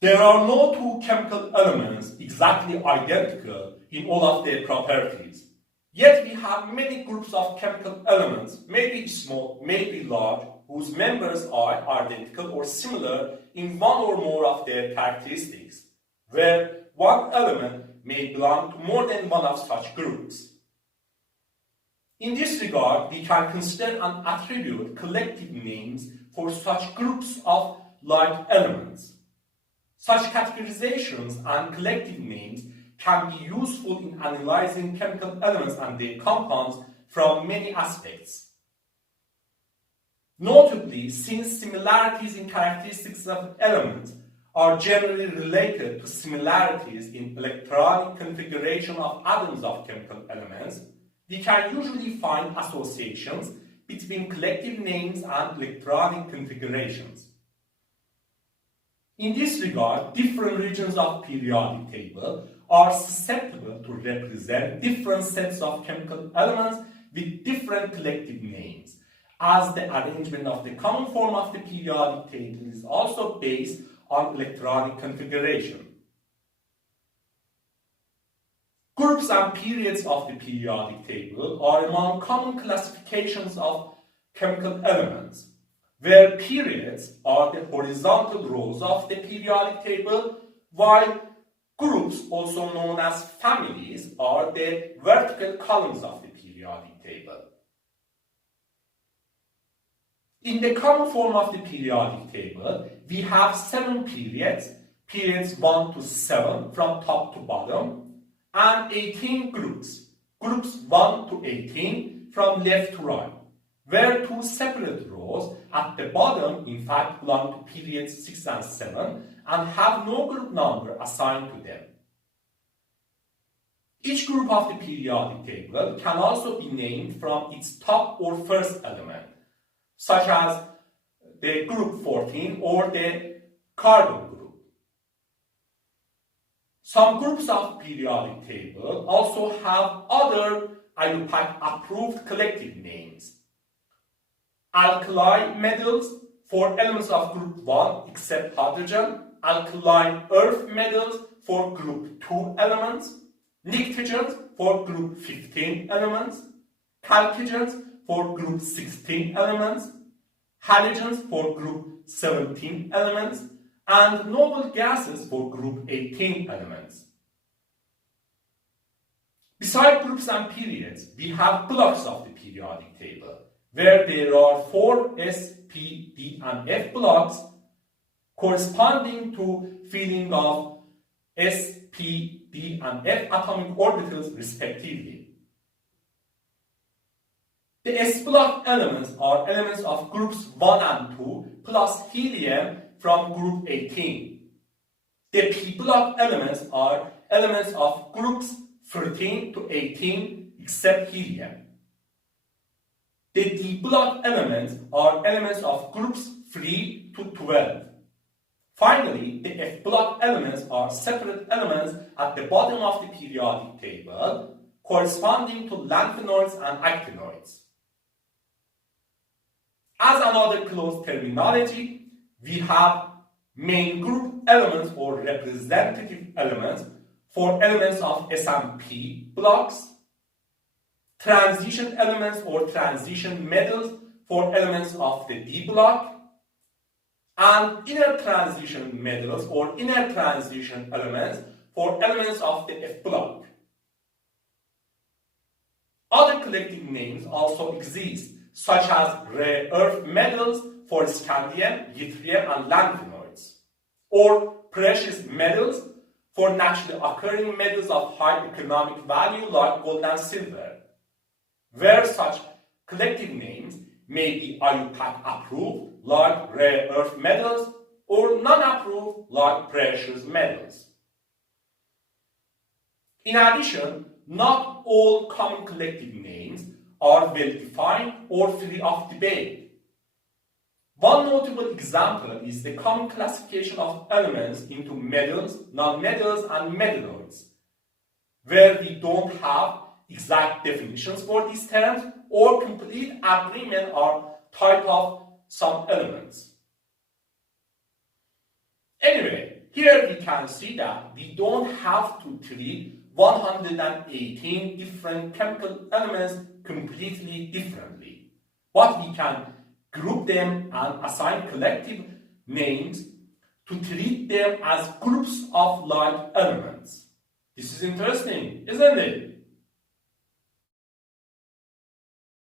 There are no two chemical elements exactly identical in all of their properties. Yet we have many groups of chemical elements, maybe small, maybe large, whose members are identical or similar in one or more of their characteristics, where one element may belong to more than one of such groups. In this regard, we can consider and attribute collective names for such groups of like elements. Such categorizations and collective names can be useful in analyzing chemical elements and their compounds from many aspects. Notably, since similarities in characteristics of elements are generally related to similarities in electronic configuration of atoms of chemical elements, we can usually find associations between collective names and electronic configurations. In this regard, different regions of periodic table are susceptible to represent different sets of chemical elements with different collective names, as the arrangement of the common form of the periodic table is also based on electronic configuration. Groups and periods of the periodic table are among common classifications of chemical elements, where periods are the horizontal rows of the periodic table, while groups, also known as families, are the vertical columns of the periodic table. In the common form of the periodic table, we have 7 periods, periods 1 to 7 from top to bottom, and 18 groups, groups 1 to 18 from left to right, where 2 separate rows at the bottom in fact belong to periods 6 and 7 and have no group number assigned to them. Each group of the periodic table can also be named from its top or first element, such as the group 14 or the carbon group. Some groups of periodic table also have other IUPAC approved collective names. Alkali metals for elements of group 1 except hydrogen, alkaline earth metals for group 2 elements, pnictogens for group 15 elements, chalcogens for group 16 elements, halogens for group 17 elements, and noble gases for group 18 elements. Besides groups and periods, we have blocks of the periodic table, where there are 4 S, P, D, and F blocks corresponding to filling of S, P, D, and F atomic orbitals respectively. The S block elements are elements of groups 1 and 2 plus helium from group 18. The P block elements are elements of groups 13 to 18 except helium. The D block elements are elements of groups 3 to 12. Finally, the F block elements are separate elements at the bottom of the periodic table corresponding to lanthanoids and actinoids. As another close terminology, we have main group elements or representative elements for elements of S and P blocks, transition elements or transition metals for elements of the D block, and inner transition metals or inner transition elements for elements of the F block. Other collective names also exist, such as rare earth metals for scandium, yttrium, and lanthanoids, or precious metals for naturally occurring metals of high economic value like gold and silver, where such collective names may be IUPAC approved like rare earth metals or non-approved like precious metals. In addition, not all common collective names are well defined or free of debate. One notable example is the common classification of elements into metals, nonmetals, and metalloids, where we don't have exact definitions for these terms or complete agreement on type of some elements. Anyway, Here we can see that we don't have to treat 118 different chemical elements completely differently, but we can group them and assign collective names to treat them as groups of like elements. This is interesting, isn't it?